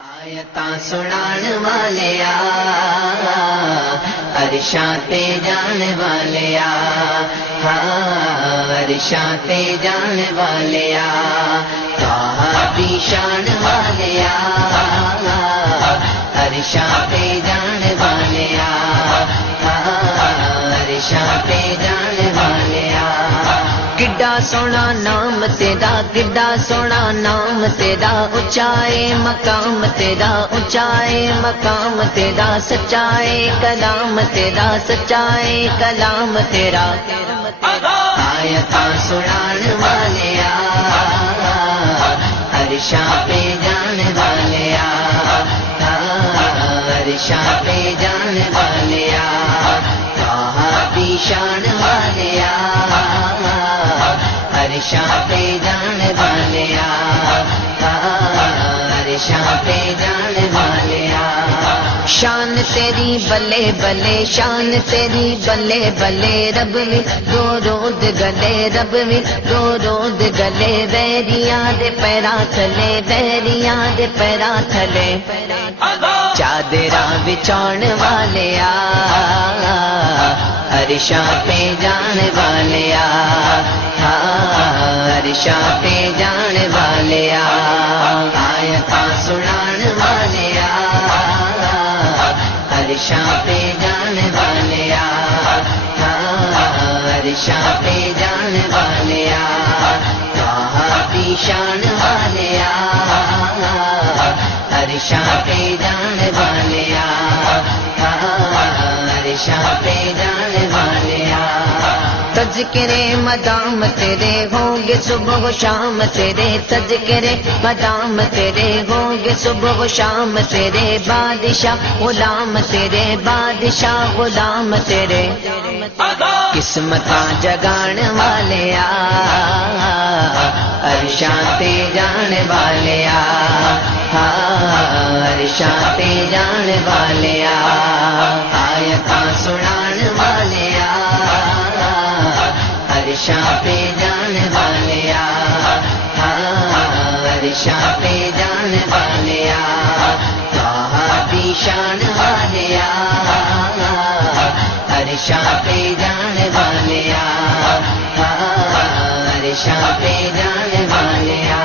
آیتاں سنان والیا عرشاں تے جان والیا، عرشاں تے جان والیا، طٰہٰ دی شان والیا، عرشاں تے جان والیا، عرشاں تے جان والیا۔ کڈا سونا نام تیرا، کڈا سونا نام تیرا، اونچائے مقام تیرا، اونچائے مقام تیرا، سچائے کلام تیرا، سچائے کلام تیرا۔ آیتاں سنان والیا عرشاں پہ جان والیا، عرشاں پہ جان والیا، طٰہٰ دی شان والیا، عرشاں پہ جان والیا، عرشاں پہ جان والیا۔ شان تیری بلے بلے، شان تیری بلے بلے، رب وی دو رود گلے، رب وی دو رود گلے، ویریاں دے پیراں تھلے، ویریاں دے پیراں تھلے، چادراں بچھاؤن والیا، عرشاں پہ جان والیا، عرشاں پہ جان والیا۔ آیتاں سنان والیا عرشاں پہ جان والیا، عرشاں پہ جان والیا، طٰہٰ دی شان والیا، عرشاں پہ جان والیا، عرشاں پہ جان والیا۔ تذکرے مدام تیرے ہوں گے صبح و شام تیرے، تذکرے مدام تیرے ہوں گے صبح و شام تیرے، بادشاہ غلام تیرے، بادشاہ غلام تیرے، قسمتاں جگان والیا، عرشاں تے جان والیا، عرشاں تے جان والیا۔ آیتاں سنان والیا عرشاں پہ جان والیا، عرشاں پہ جان والیا، طٰہٰ دی شان والیا، عرشاں پہ جان والیا، عرشاں پہ جان والیا۔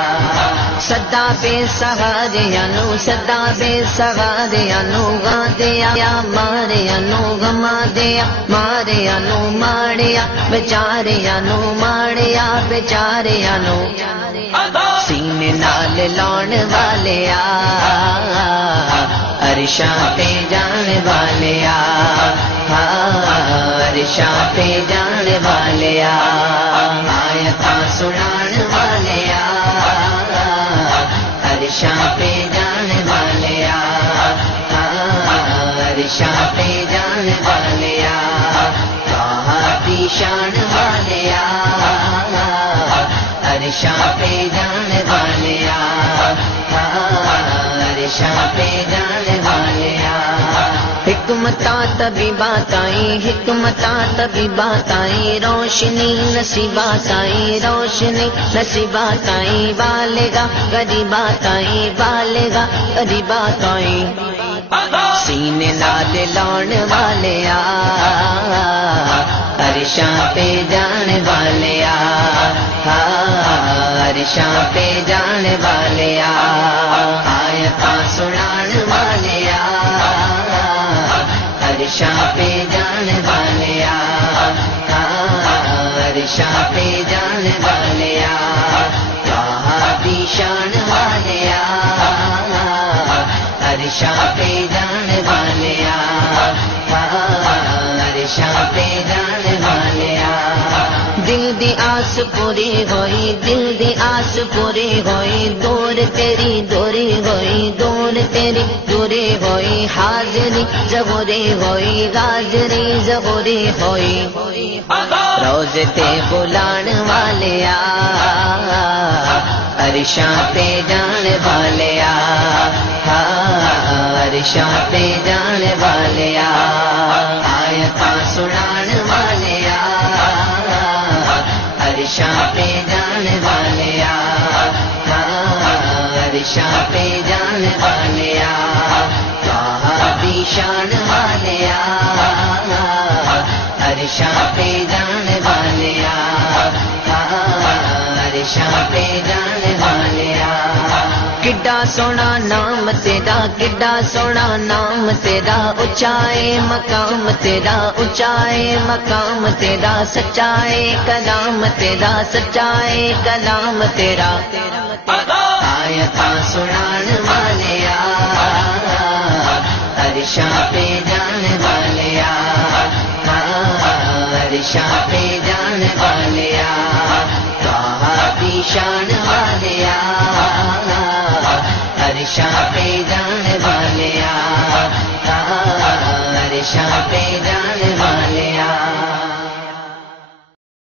سدا بے سہاریاں نو، سدا بے سہاریاں نو، گاندیا ماریاں نو، گمادیا ماریاں نو، ماڑیا بیچاریاں نو، ماڑیا بیچاریاں نو، سینے نال لاؤن والیا، عرشاں پہ جان والیا، عرشاں پہ جان والیا۔ آیتاں سنان والیا عرشاں پہ جان والیا، عرشاں پہ جان والیا، طٰہٰ دی شان والیا، عرشاں پہ جان والیا، عرشاں پہ جان والیا۔ حکمتاں طبیبات آئیں، حکمتاں طبیبات آئیں، روشنی نصیبات آئیں، روشنی نصیبات آئیں، بالغا غریبات آئیں، بالغا غریبات آئیں، سینے نال لاؤن والیا، عرشاں پہ جان والیا، عرشاں پہ جان والیا۔ آیتاں سنان والیا عرشاں پہ جان والیا، عرشاں پہ جان والیا، طٰہٰ دی شان والیا، عرشاں پہ جان والیا، عرشاں پہ جان والیا۔ دل دی آس پوری ہوئی، دل دی آس پوری ہوئی، دور تیری دوری ہوئی، دور تیری دوری ہوئی، حاضری ظہوری ہوئی، حاضری ظہوری ہوئی، روزے تے بلان والیا، عرشاں تے جان والیا، عرشاں تے جان والیا۔ آیتاں سنان والیا عرشاں پہ جان والیا، عرشاں پہ جان والیا۔ شان والیا عرشاں پہ جان والیا عرشاں پہ جان والیا کڈا سونا نام تیرا کڈا سونا نام تیرا اونچائے مقام تیرا اونچائے مقام تیرا سچائے کلام تیرا سچائے کلام تیرا آیتاں سنان والیا عرشاں پہ جان والیا عرشاں پہ جان والیا طٰہٰ دی شان والیا عرشاں پہ جان والیا عرشاں پہ جان والیا